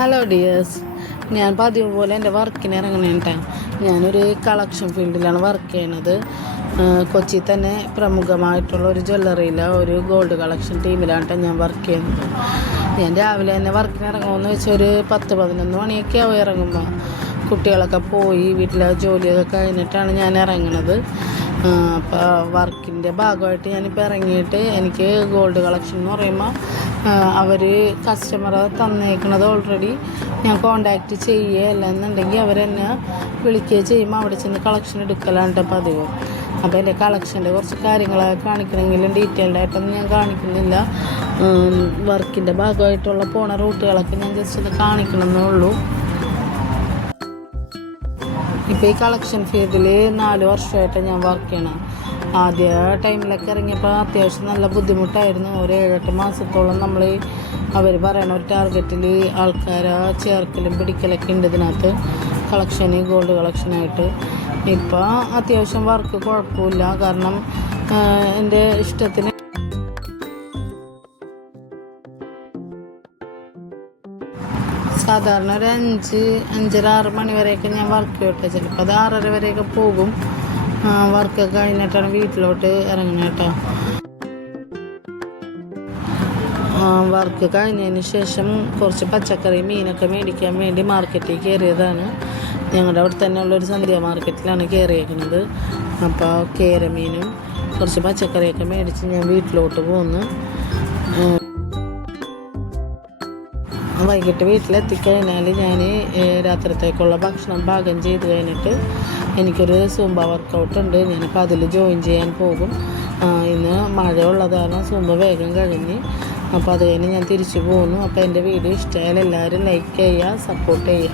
Hello dears, ഞാൻ പതിവ് പോലെ എൻ്റെ വർക്കിന് ഇറങ്ങണേട്ടാ. ഞാനൊരു കളക്ഷൻ ഫീൽഡിലാണ് വർക്ക് ചെയ്യണത്. കൊച്ചി തന്നെ പ്രമുഖമായിട്ടുള്ള ഒരു ജ്വല്ലറിയിലെ ഒരു ഗോൾഡ് കളക്ഷൻ ടീമിലാണ് ഞാൻ വർക്ക് ചെയ്യുന്നത്. ഞാൻ രാവിലെ തന്നെ വർക്കിന് ഇറങ്ങുമെന്ന് വെച്ചാൽ ഒരു 10-11 മണിയൊക്കെ ആവും ഇറങ്ങുമ്പോൾ. കുട്ടികളൊക്കെ പോയി വീട്ടിലെ ജോലിയൊക്കെ കഴിഞ്ഞിട്ടാണ് ഞാൻ ഇറങ്ങണത്. അപ്പോൾ വർക്കിൻ്റെ ഭാഗമായിട്ട് ഞാനിപ്പോൾ ഇറങ്ങിയിട്ട് എനിക്ക് ഗോൾഡ് കളക്ഷൻ എന്ന് പറയുമ്പോൾ അവർ കസ്റ്റമറെ തന്നേക്കണത് ഓൾറെഡി ഞാൻ കോണ്ടാക്റ്റ് ചെയ്യുകയല്ല എന്നുണ്ടെങ്കിൽ അവരെന്നെ വിളിക്കുകയും ചെയ്യുമ്പോൾ അവിടെ ചെന്ന് കളക്ഷൻ എടുക്കലാണ് പതിവ്. അപ്പോൾ എൻ്റെ കളക്ഷൻ്റെ കുറച്ച് കാര്യങ്ങളൊക്കെ കാണിക്കണമെങ്കിലും ഡീറ്റെയിൽഡായിട്ടൊന്നും ഞാൻ കാണിക്കുന്നില്ല. വർക്കിൻ്റെ ഭാഗമായിട്ടുള്ള പോണ റൂട്ടുകളൊക്കെ ഞാൻ ജസ്റ്റ് ഒന്ന് കാണിക്കണമെന്നേ ഉള്ളൂ. ഇപ്പോൾ ഈ കളക്ഷൻ ഫീൽഡിൽ 4 വർഷമായിട്ട് ഞാൻ വർക്ക് ചെയ്യണം. ആദ്യ ടൈമിലൊക്കെ ഇറങ്ങിയപ്പോൾ അത്യാവശ്യം നല്ല ബുദ്ധിമുട്ടായിരുന്നു. ഒരു 7-8 മാസത്തോളം നമ്മൾ അവർ പറയണ ഒരു ടാർഗറ്റിൽ ആൾക്കാരെ ചേർക്കലും പിടിക്കലൊക്കെ ഉണ്ട് ഇതിനകത്ത് കളക്ഷന്, ഗോൾഡ് കളക്ഷനായിട്ട്. ഇപ്പോൾ അത്യാവശ്യം വർക്ക് കുഴപ്പമില്ല. കാരണം എൻ്റെ ഇഷ്ടത്തിന് സാധാരണ ഒരു 5-6 മണി വരെയൊക്കെ ഞാൻ വർക്ക് ചെയ്യട്ടെ. ചിലപ്പോൾ അത് 6:30 വരെയൊക്കെ പോകും. വർക്ക് കഴിഞ്ഞിട്ടാണ് വീട്ടിലോട്ട് ഇറങ്ങുന്നത് കേട്ടോ. വർക്ക് കഴിഞ്ഞതിന് ശേഷം കുറച്ച് പച്ചക്കറി, മീനൊക്കെ മേടിക്കാൻ വേണ്ടി മാർക്കറ്റിൽ കയറിയതാണ്. ഞങ്ങളുടെ അവിടെ തന്നെ ഉള്ളൊരു സന്ധ്യ മാർക്കറ്റിലാണ് കയറിയേക്കുന്നത്. അപ്പോൾ കേരമീനും കുറച്ച് പച്ചക്കറിയൊക്കെ മേടിച്ച് ഞാൻ വീട്ടിലോട്ട് പോന്നു. വൈകിട്ട് വീട്ടിലെത്തിക്കഴിഞ്ഞാൽ ഞാൻ രാത്രിത്തേക്കുള്ള ഭക്ഷണം പാകം ചെയ്ത് കഴിഞ്ഞിട്ട് എനിക്കൊരു സൂംബ വർക്കൗട്ട് ഉണ്ട്. ഞാനിപ്പോൾ അതിൽ ജോയിൻ ചെയ്യാൻ പോകും. ഇന്ന് മഴ ഉള്ളതാണ്, സൂംബ വേഗം കഴിഞ്ഞ്. അപ്പോൾ അത് കഴിഞ്ഞ് ഞാൻ തിരിച്ചു പോകുന്നു. അപ്പോൾ എൻ്റെ വീഡിയോ ഇഷ്ടമായാൽ എല്ലാവരും ലൈക്ക് ചെയ്യുക, സപ്പോർട്ട് ചെയ്യുക.